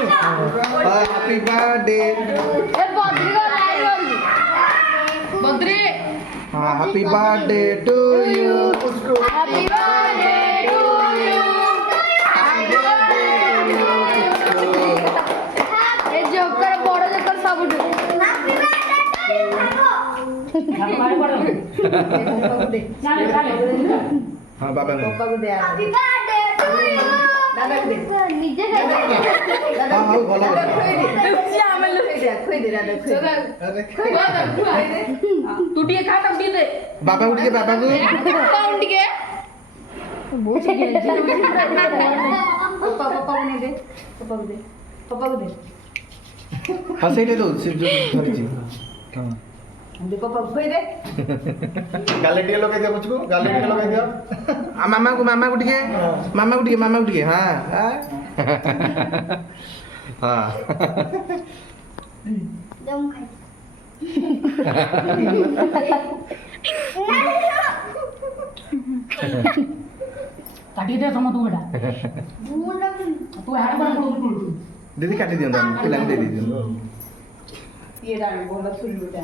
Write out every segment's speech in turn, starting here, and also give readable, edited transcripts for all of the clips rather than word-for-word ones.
Happy birthday. Happy birthday to you. Happy birthday to you. Happy birthday to you. A joker बड़ joker सब उठ। Happy birthday to you। हाँ बाबा ने। Happy birthday to you। दादा दे। नीचे दे। हाँ हाँ बोलो। तू टिके खा तब टिके बाबा उठ के बाबा को कौन टिके बहुत गिर पापा ने दे पापा को दे हाँ सही ले दो सिर्फ जो थोड़ी सी हाँ दे पापा को दे गाले टिके लगा दिया मुझको गाले टिके लगा दिया मामा को टिके हाँ हाँ दम खाई काटी दे सम तू बेटा तू हाथ पर दीदी काटी दियो हम पिला दे दीजिए ये डाल बोला सुन बेटा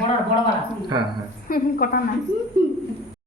बड़ा बड़ा वाला हाँ हाँ कटा ना